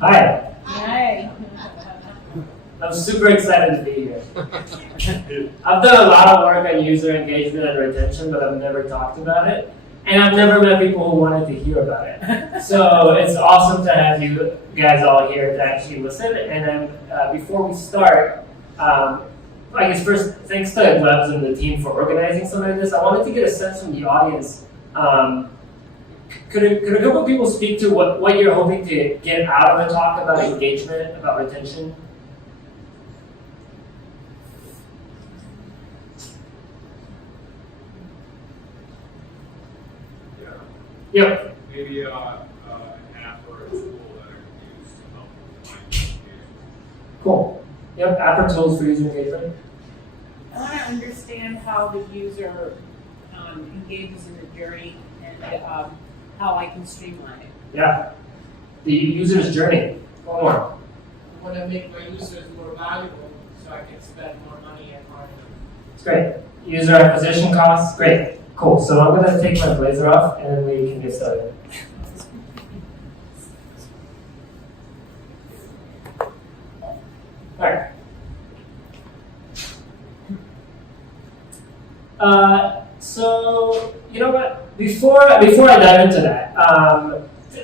Hi. Hi. I'm super excited to be here. I've done a lot of work on user engagement and retention, but I've never talked about it. And I've never met people who wanted to hear about it. So it's awesome to have you guys all here to actually listen. And then before we start, I guess first, thanks to Glebs and the team for organizing something like this. I wanted to get a sense from the audience. Could a couple of people speak to what you're hoping to get out of the talk about engagement, about retention? Yep. Maybe an app or a tool that are used to help find engagement. Cool. Yep, app or tools for user engagement. I want to understand how the user engages in the journey and how I can streamline it. Yeah. The user's journey. One more. I want to make my users more valuable so I can spend more money and marketing. It's great. User acquisition costs. Great. Cool. So I'm going to take my blazer off and then we can get started. All right. So you know what? Before I dive into that,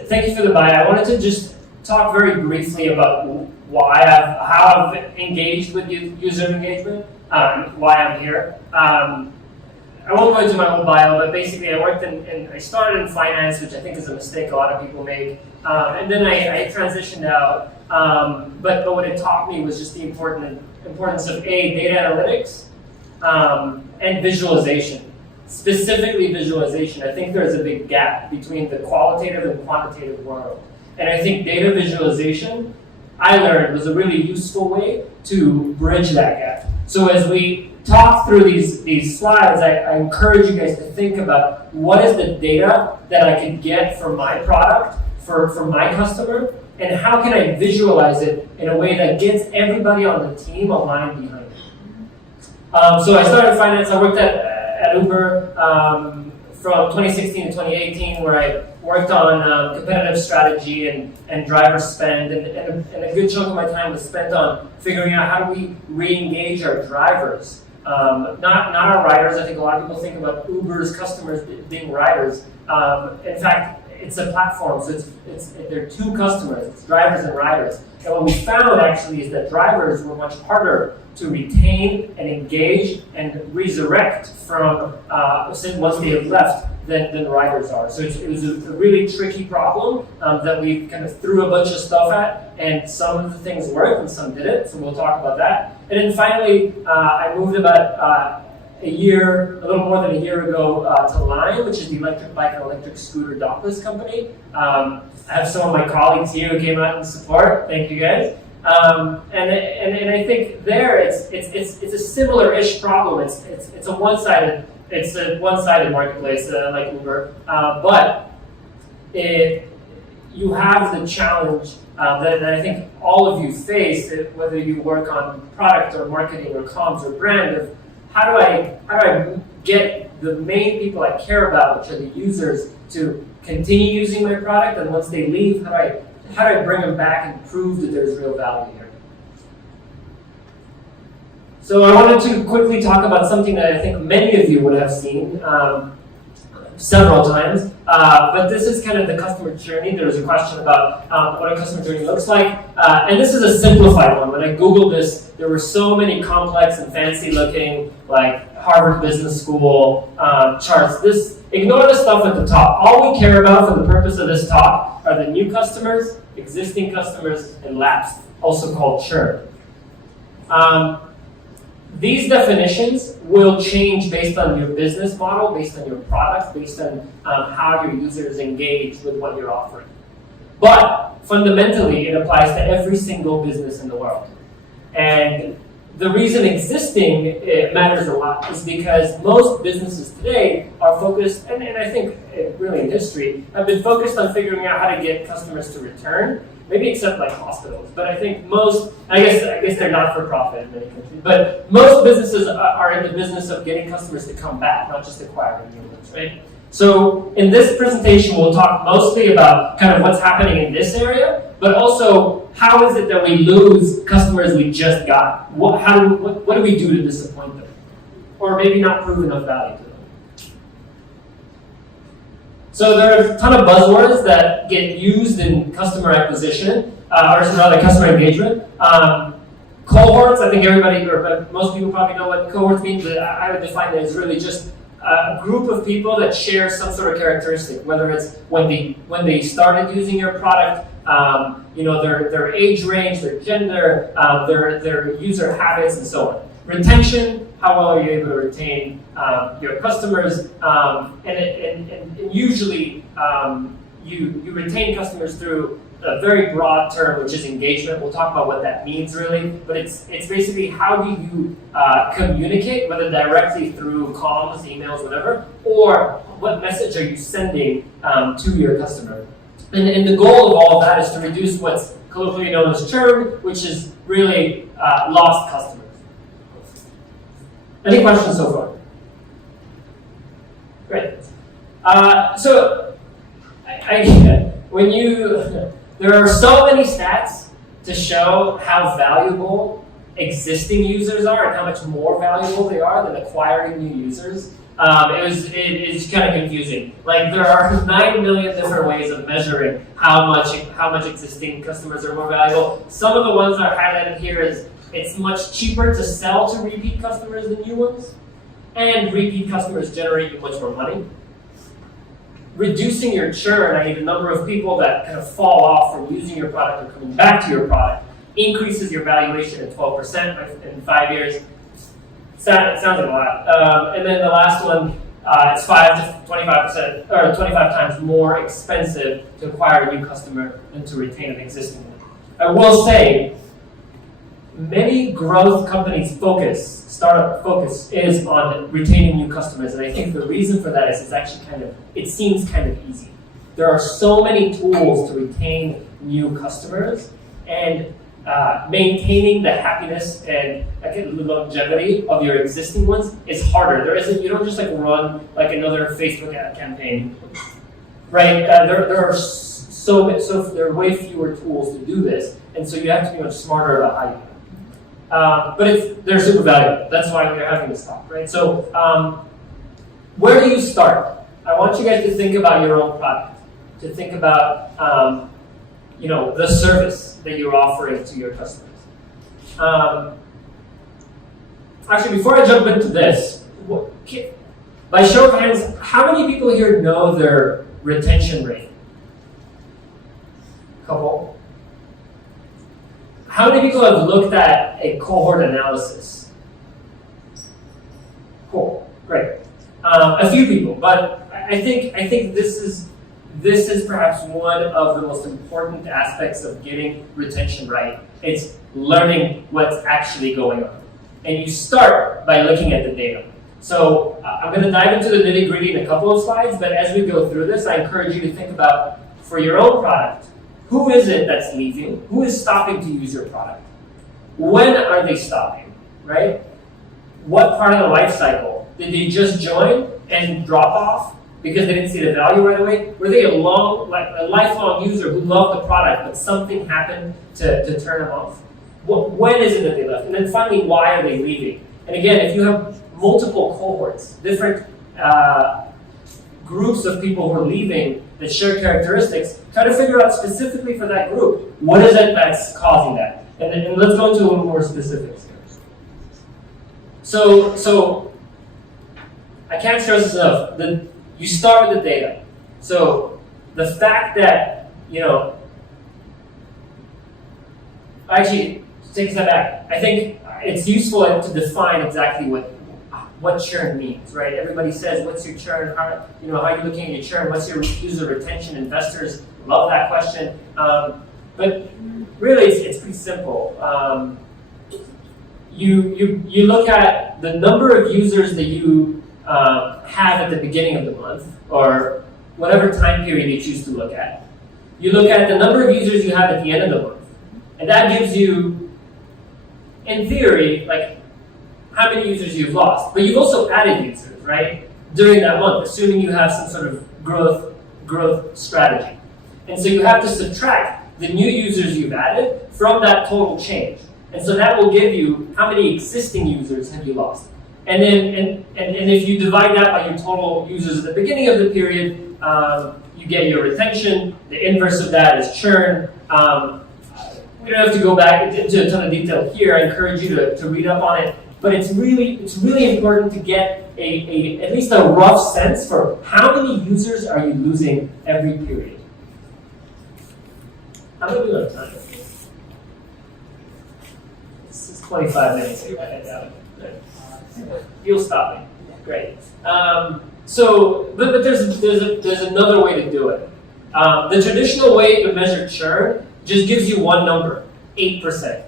thank you for the bio. I wanted to just talk very briefly about how I've engaged with user engagement, why I'm here. I won't go into my whole bio, but basically I started in finance, which I think is a mistake a lot of people make, and then I transitioned out. But what it taught me was just the importance of data analytics and visualization. Specifically visualization. I think there's a big gap between the qualitative and quantitative world. And I think data visualization, I learned, was a really useful way to bridge that gap. So as we talk through these slides, I encourage you guys to think about what is the data that I can get from my product, for my customer, and how can I visualize it in a way that gets everybody on the team aligned behind it. So I started in finance. I worked at Uber from 2016 to 2018, where I worked on competitive strategy and driver spend, and a good chunk of my time was spent on figuring out how do we re-engage our drivers, not our riders. I think a lot of people think about Uber's customers being riders. In fact, it's a platform, so there are two customers, it's drivers and riders. And what we found actually is that drivers were much harder to retain and engage and resurrect from once they have left than riders are. So it was a really tricky problem that we kind of threw a bunch of stuff at, and some of the things worked and some didn't, so we'll talk about that. And then finally, I moved about a little more than a year ago to Lime, which is the electric bike and electric scooter dockless company. I have some of my colleagues here who came out in support. Thank you guys. And I think there it's a similar-ish problem. It's a one-sided marketplace like Uber, but you have the challenge that I think all of you face, whether you work on product or marketing or comms or brand, of how do I get the main people I care about, which are the users, to continue using my product, and once they leave, how do I bring them back and prove that there's real value here? So I wanted to quickly talk about something that I think many of you would have seen several times, but this is kind of the customer journey. There was a question about what a customer journey looks like, and this is a simplified one. When I Googled this, there were so many complex and fancy looking, like Harvard Business School charts. Ignore the stuff at the top. All we care about for the purpose of this talk are the new customers, existing customers, and lapsed, also called churn. These definitions will change based on your business model, based on your product, based on how your users engage with what you're offering. But fundamentally, it applies to every single business in the world. And the reason existing matters a lot is because most businesses today are focused, and I think really in history, have been focused on figuring out how to get customers to return, maybe except like hospitals. But I think I guess they're not for profit in many countries, but most businesses are in the business of getting customers to come back, not just acquiring new ones, right? So in this presentation, we'll talk mostly about kind of what's happening in this area, but also how is it that we lose customers we just got? What do we do to disappoint them? Or maybe not prove enough value to them? So there are a ton of buzzwords that get used in customer acquisition, or rather customer engagement. Cohorts, I think everybody, or most people probably know what cohorts means, but I would define it as really just a group of people that share some sort of characteristic, whether it's when they started using your product, their age range, their gender, their user habits, and so on. Retention, how well are you able to retain your customers, and usually you retain customers through a very broad term, which is engagement. We'll talk about what that means really, but it's basically how do you communicate, whether directly through comms, emails, whatever, or what message are you sending to your customer. And the goal of all of that is to reduce what's colloquially known as churn, which is really lost customers. Any questions so far? Great. There are so many stats to show how valuable existing users are and how much more valuable they are than acquiring new users. It's kind of confusing. Like there are 9 million different ways of measuring how much existing customers are more valuable. Some of the ones that are highlighted here is it's much cheaper to sell to repeat customers than new ones, and repeat customers generate you much more money. Reducing your churn, i.e. the number of people that kind of fall off from using your product or coming back to your product, increases your valuation at 12% in 5 years. It sounds like a lot. And then the last one, it's 5 to 25%, or 25 times more expensive to acquire a new customer than to retain an existing one. I will say, many growth companies' startup focus is on retaining new customers, and I think the reason for that is it seems kind of easy. There are so many tools to retain new customers, and maintaining the happiness and longevity of your existing ones is harder. You don't just run another Facebook ad campaign, right? There are way fewer tools to do this, and so you have to be much smarter about how you do it. But they're super valuable. That's why we're having this talk, right? So, where do you start? I want you guys to think about your own product, to think about, the service that you're offering to your customers. Actually, before I jump into this, by show of hands, how many people here know their retention rate? Couple. How many people have looked at a cohort analysis? Cool, great. A few people, but I think this is perhaps one of the most important aspects of getting retention right. It's learning what's actually going on, and you start by looking at the data. So I'm going to dive into the nitty-gritty in a couple of slides, but as we go through this, I encourage you to think about, for your own product, who is it that's leaving? Who is stopping to use your product? When are they stopping, right? What part of the life cycle? Did they just join and drop off because they didn't see the value right away? Were they a lifelong user who loved the product, but something happened to turn them off? When is it that they left? And then finally, why are they leaving? And again, if you have multiple cohorts, different groups of people who are leaving that share characteristics, try to figure out specifically for that group, what is it that's causing that? And let's go into a little more specifics here. So I can't stress this enough. You start with the data. So the fact that, actually, take a step back. I think it's useful to define exactly what churn means, right? Everybody says, what's your churn? How are you looking at your churn? What's your user retention? Investors love that question. But really, it's pretty simple. You look at the number of users that you have at the beginning of the month, or whatever time period you choose to look at. You look at the number of users you have at the end of the month. And that gives you, in theory, how many users you've lost. But you've also added users, right? during that month, assuming you have some sort of growth strategy. And so you have to subtract the new users you've added from that total change. And so that will give you how many existing users have you lost. And then and if you divide that by your total users at the beginning of the period, you get your retention. The inverse of that is churn. We don't have to go back into a ton of detail here. I encourage you to read up on it. But it's really important to get at least a rough sense for how many users are you losing every period. How many do we have time? This is 25 minutes. You'll stop me. Great. But there's another way to do it. The traditional way to measure churn just gives you one number, 8%.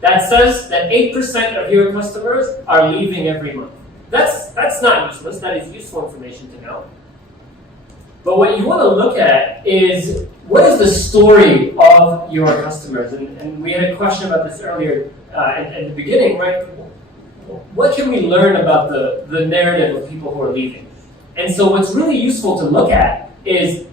That says that 8% of your customers are leaving every month. That's not useless. That is useful information to know. But what you want to look at is what is the story of your customers? And we had a question about this earlier at the beginning, right? What can we learn about the narrative of people who are leaving? And so what's really useful to look at is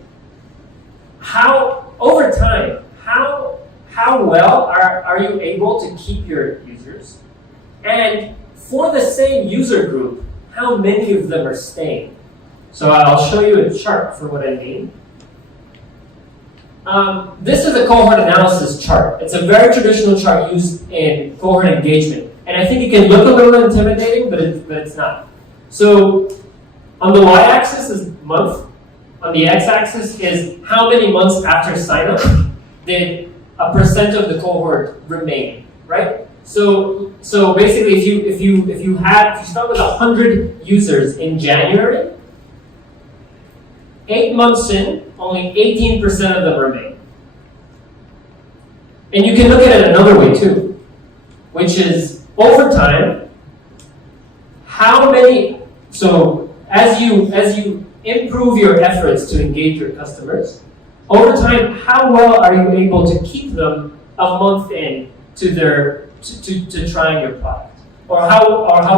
how, over time, how well are you able to keep your users? And for the same user group, how many of them are staying? So I'll show you a chart for what I mean. This is a cohort analysis chart. It's a very traditional chart used in cohort engagement. And I think it can look a little intimidating, but it's not. So on the y-axis is month. On the x-axis is how many months after sign-up did a percent of the cohort remain, right? So basically, if you start with 100 users in January, 8 months in, only 18% of them remain. And you can look at it another way too, which is over time, how many. So as you improve your efforts to engage your customers, over time, how well are you able to keep them a month in to trying your product? Or how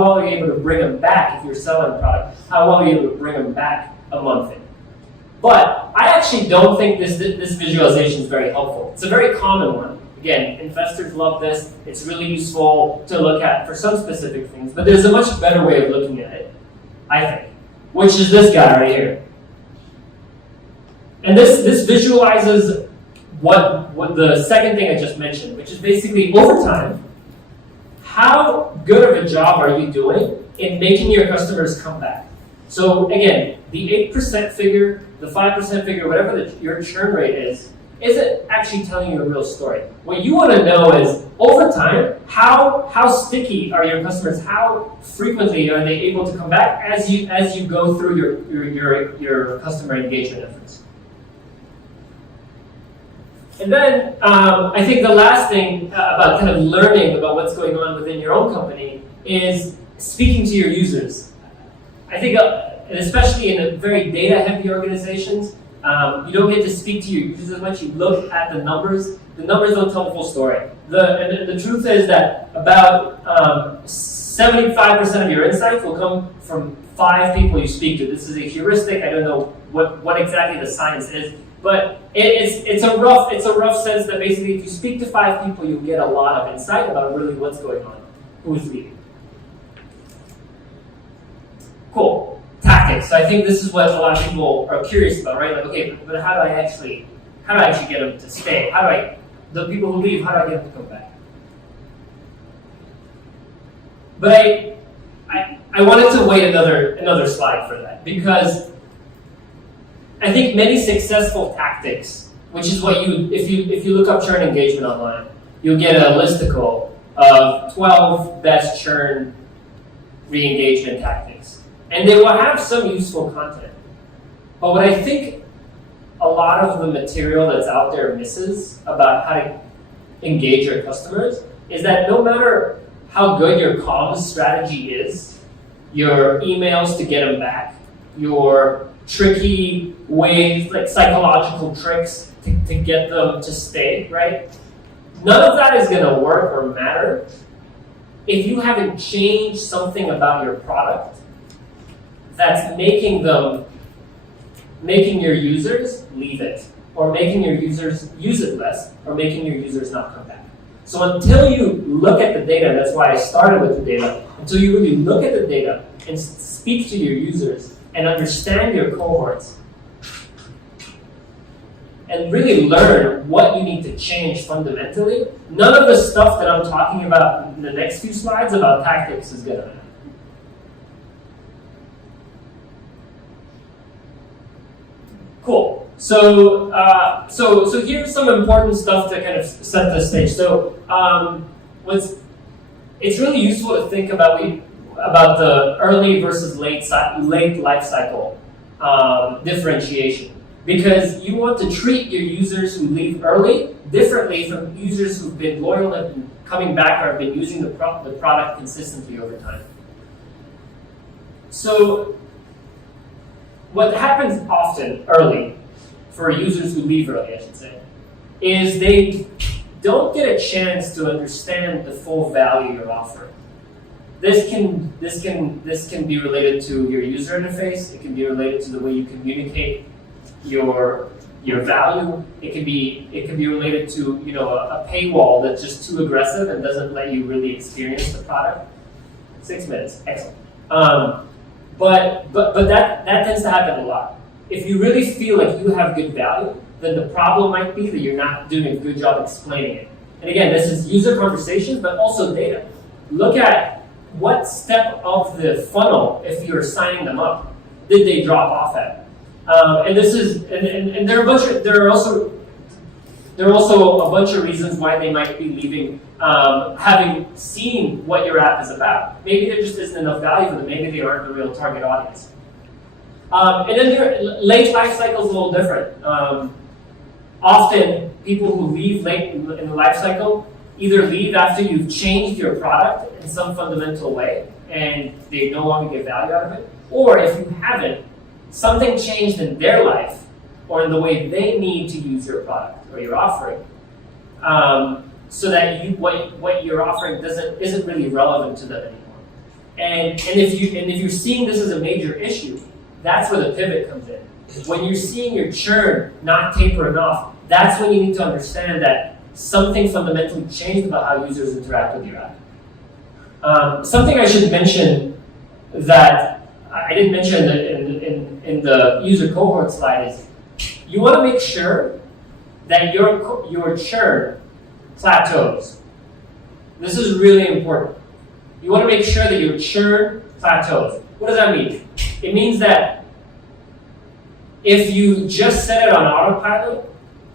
well are you able to bring them back if you're selling a product? How well are you able to bring them back a month in? But I actually don't think this visualization is very helpful. It's a very common one. Again, investors love this. It's really useful to look at for some specific things. But there's a much better way of looking at it, I think, which is this guy right here. And this visualizes what the second thing I just mentioned, which is basically over time, how good of a job are you doing in making your customers come back? So again, the 8% figure, the 5% figure, whatever your churn rate isn't actually telling you a real story. What you want to know is, over time, how sticky are your customers? How frequently are they able to come back as you go through your customer engagement efforts? And then I think the last thing about kind of learning about what's going on within your own company is speaking to your users. I think, and especially in very data-heavy organizations, you don't get to speak to your users as much. You look at the numbers. The numbers don't tell the full story. The truth is that about 75% of your insights will come from 5 people you speak to. This is a heuristic. I don't know what exactly the science is, but it's a rough sense that basically if you speak to 5 people, you get a lot of insight about really what's going on, who's leading. Cool. Tactics. So I think this is what a lot of people are curious about, right? Like, okay, but how do I actually get them to stay? The people who leave, how do I get them to come back? But I wanted to wait another slide for that, because I think many successful tactics, which is what if you look up churn engagement online, you'll get a listicle of 12 best churn re-engagement tactics. And they will have some useful content. But what I think a lot of the material that's out there misses about how to engage your customers is that no matter how good your comms strategy is, your emails to get them back, your tricky ways, like psychological tricks to get them to stay, right? None of that is going to work or matter if you haven't changed something about your product that's making your users leave it, or making your users use it less, or making your users not come back. So until you look at the data, that's why I started with the data, until you really look at the data and speak to your users and understand your cohorts, and really learn what you need to change fundamentally, none of the stuff that I'm talking about in the next few slides about tactics is going to happen. Cool. So, so here's some important stuff to kind of set the stage. So, it's really useful to think about the early versus late life cycle differentiation, because you want to treat your users who leave early differently from users who've been loyal and been coming back or have been using the product consistently over time. So, what happens often early, for users who leave early, I should say, is they don't get a chance to understand the full value you're offering. This can be related to your user interface. It can be related to the way you communicate your value. It can be related to a paywall that's just too aggressive and doesn't let you really experience the product. 6 minutes, excellent. But that tends to happen a lot. If you really feel like you have good value, then the problem might be that you're not doing a good job explaining it. And again, this is user conversations, but also data. Look at what step of the funnel, if you're signing them up, did they drop off at? And there are also a bunch of reasons why they might be leaving, having seen what your app is about. Maybe there just isn't enough value for them. Maybe they aren't the real target audience. And then late life cycle is a little different. Often, people who leave late in the life cycle either leave after you've changed your product in some fundamental way and they no longer get value out of it, or if you haven't, something changed in their life or in the way they need to use your product or your offering, so that what you're offering isn't really relevant to them anymore. And if you're seeing this as a major issue, that's where the pivot comes in. When you're seeing your churn not tapering off, that's when you need to understand that something fundamentally changed about how users interact with your app. Something I should mention that I didn't mention in the user cohort slide is you want to make sure that your churn plateaus. This is really important. You want to make sure that your churn plateaus. What does that mean? It means that if you just set it on autopilot,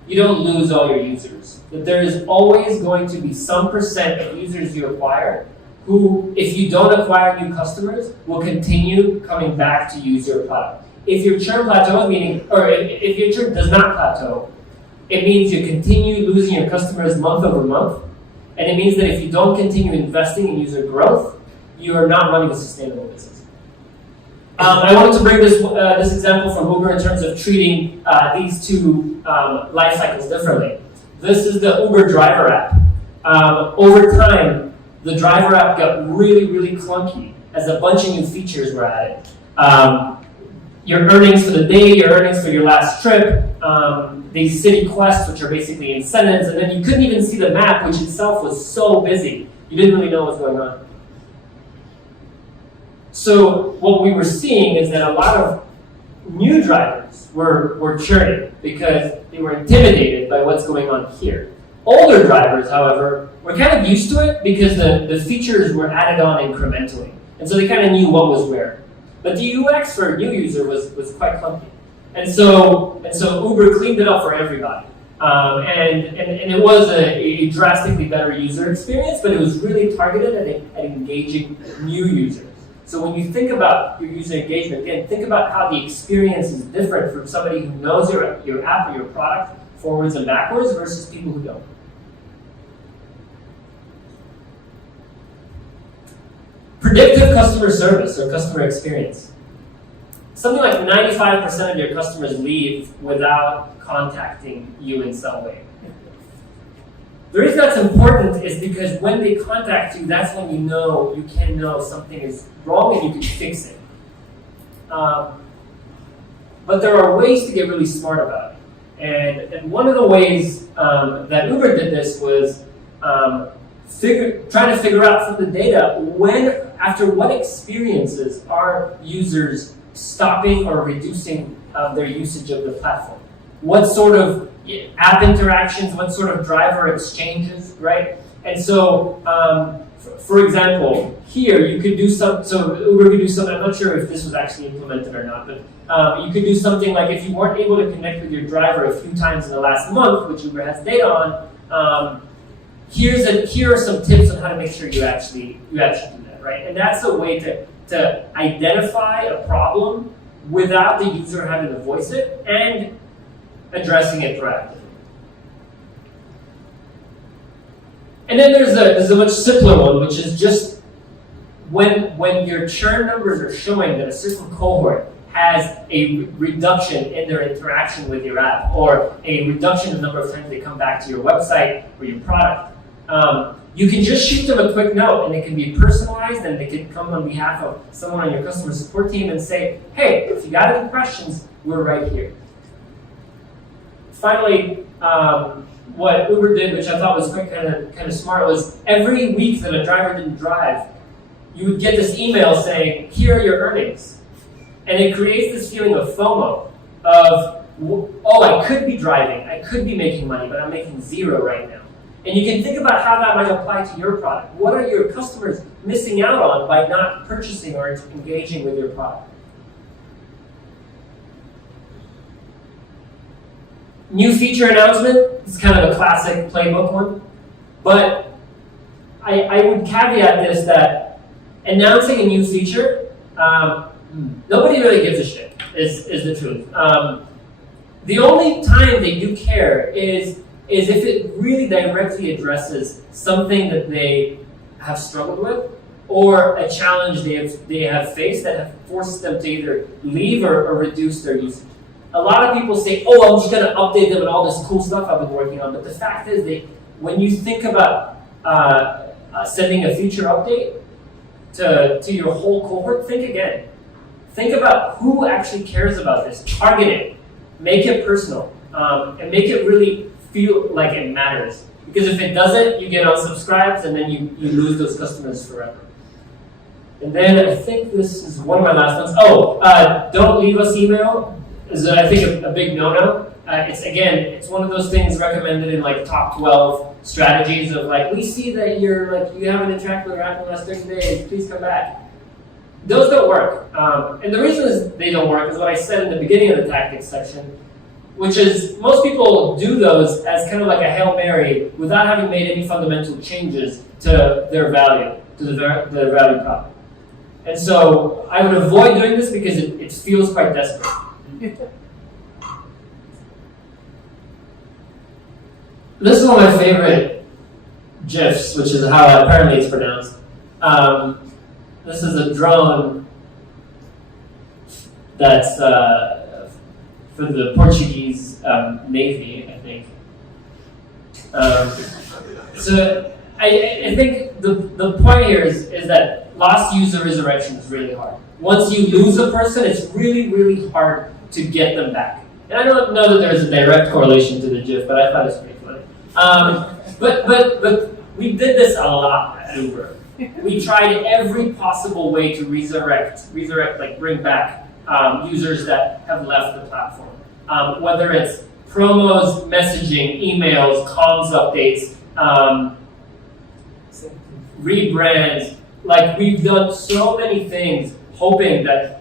you don't lose all your users. That there is always going to be some percent of users you acquire who, if you don't acquire new customers, will continue coming back to use your product. If your churn plateaus, if your churn does not plateau, it means you continue losing your customers month over month, and it means that if you don't continue investing in user growth, you are not running a sustainable business. I wanted to bring this example from Uber in terms of treating these two life cycles differently. This is the Uber driver app. Over time, the driver app got really, really clunky as a bunch of new features were added. Your earnings for the day, your earnings for your last trip, these city quests, which are basically incentives, and then you couldn't even see the map, which itself was so busy. You didn't really know what was going on. So what we were seeing is that a lot of new drivers were churning because they were intimidated by what's going on here. Older drivers, however, were kind of used to it because the features were added on incrementally. And so they kind of knew what was where. But the UX for a new user was quite clunky. And so Uber cleaned it up for everybody. And it was a drastically better user experience, but it was really targeted at engaging new users. So when you think about your user engagement, again, think about how the experience is different from somebody who knows your app or your product forwards and backwards versus people who don't. Predictive customer service or customer experience. Something like 95% of your customers leave without contacting you in some way. The reason that's important is because when they contact you, that's when you can know something is wrong and you can fix it. But there are ways to get really smart about it. And one of the ways that Uber did this was trying to figure out from the data after what experiences are users stopping or reducing their usage of the platform. What sort of app interactions, what sort of driver exchanges, right? And so, for example, here you could do so Uber could do something, I'm not sure if this was actually implemented or not, but you could do something like if you weren't able to connect with your driver a few times in the last month, which Uber has data on, here are some tips on how to make sure you actually do that, right? And that's a way to identify a problem without the user having to voice it and addressing it proactively. And then there's a much simpler one, which is just when your churn numbers are showing that a certain cohort has a reduction in their interaction with your app, or a reduction in the number of times they come back to your website or your product, you can just shoot them a quick note, and it can be personalized, and they can come on behalf of someone on your customer support team and say, hey, if you got any questions, we're right here. Finally, what Uber did, which I thought was kind of smart, was every week that a driver didn't drive, you would get this email saying, here are your earnings. And it creates this feeling of FOMO, of, oh, I could be driving, I could be making money, but I'm making zero right now. And you can think about how that might apply to your product. What are your customers missing out on by not purchasing or engaging with your product? New feature announcement is kind of a classic playbook one, but I would caveat this that announcing a new feature, nobody really gives a shit, is the truth. The only time they do care is if it really directly addresses something that they have struggled with, or a challenge they have faced that have forced them to either leave or reduce their usage. A lot of people say, oh, I'm just going to update them and all this cool stuff I've been working on. But the fact is, when you think about sending a feature update to your whole cohort, think again. Think about who actually cares about this. Target it. Make it personal. And make it really feel like it matters. Because if it doesn't, you get unsubscribes, and then you lose those customers forever. And then I think this is one of my last ones. Oh, don't leave us email. Is I think a big no-no. It's one of those things recommended in like top 12 strategies of like, we see that you haven't interacted with our app in the last 30 days, please come back. Those don't work. And the reason is they don't work is what I said in the beginning of the tactics section, which is most people do those as kind of like a Hail Mary without having made any fundamental changes to their value, to the value prop. And so I would avoid doing this because it feels quite desperate. This is one of my favorite GIFs, which is how apparently it's pronounced. This is a drone that's for the Portuguese Navy, I think. So I think the point here is that lost user resurrection is really hard. Once you lose a person, it's really, really hard to get them back. And I don't know that there's a direct correlation to the GIF, but I thought it was pretty funny. But we did this a lot at Uber. We tried every possible way to resurrect, like bring back users that have left the platform. Whether it's promos, messaging, emails, comms updates, rebrands. Like we've done so many things hoping that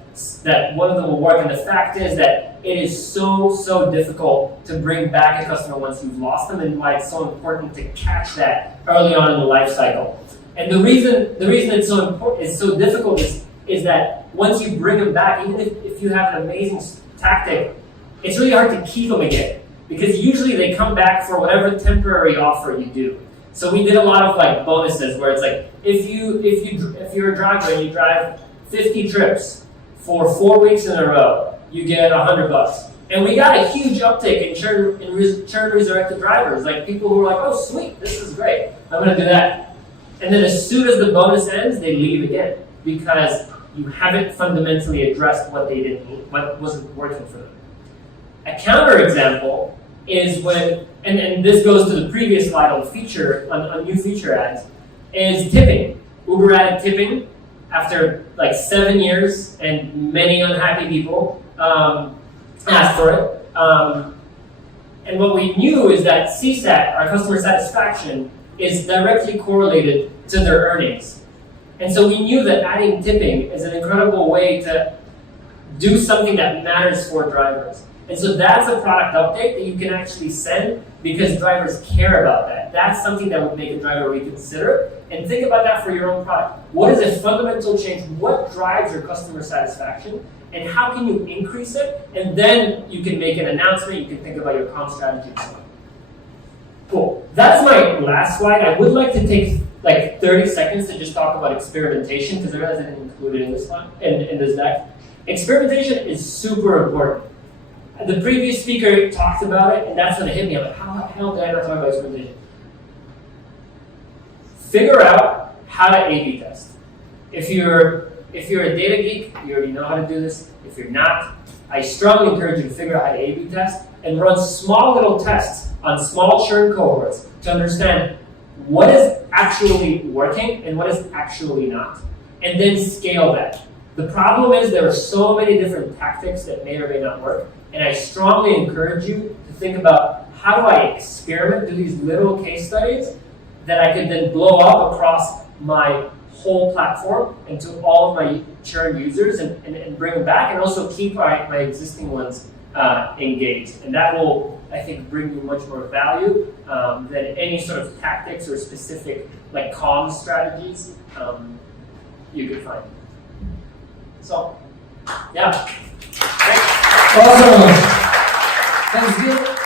one of them will work, and the fact is that it is so difficult to bring back a customer once you've lost them, and why it's so important to catch that early on in the life cycle. And the reason it's so important, it's so difficult is that once you bring them back, even if you have an amazing tactic, it's really hard to keep them again, because usually they come back for whatever temporary offer you do. So we did a lot of like bonuses where it's like if you're a driver and you drive 50 trips for 4 weeks in a row, you get $100. And we got a huge uptick in churn resurrected drivers, like people who were like, oh sweet, this is great, I'm gonna do that. And then as soon as the bonus ends, they leave again, because you haven't fundamentally addressed what they didn't need, what wasn't working for them. A counterexample is when, and this goes to the previous slide on new feature adds, is tipping. Uber added tipping after like 7 years, and many unhappy people asked for it. And what we knew is that CSAT, our customer satisfaction, is directly correlated to their earnings. And so we knew that adding tipping is an incredible way to do something that matters for drivers. And so that's a product update that you can actually send because drivers care about that. That's something that would make a driver reconsider. And think about that for your own product. What is a fundamental change? What drives your customer satisfaction? And how can you increase it? And then you can make an announcement, you can think about your comm strategy and so on. Cool. That's my last slide. I would like to take like 30 seconds to just talk about experimentation, because I realize I didn't include it in this one, in this deck. Experimentation is super important. The previous speaker talked about it, and that's when it hit me. I'm like, how the hell did I not talk about experimentation? Figure out how to A/B test. If you're a data geek, you already know how to do this. If you're not, I strongly encourage you to figure out how to A/B test and run small little tests on small churn cohorts to understand what is actually working and what is actually not, and then scale that. The problem is there are so many different tactics that may or may not work, and I strongly encourage you to think about how do I experiment, do these little case studies that I can then blow up across my whole platform and to all of my churn users and bring them back, and also keep my existing ones engaged. And that will, I think, bring you much more value than any sort of tactics or specific like comm strategies you could find. So, yeah. Awesome. Thanks, Gil.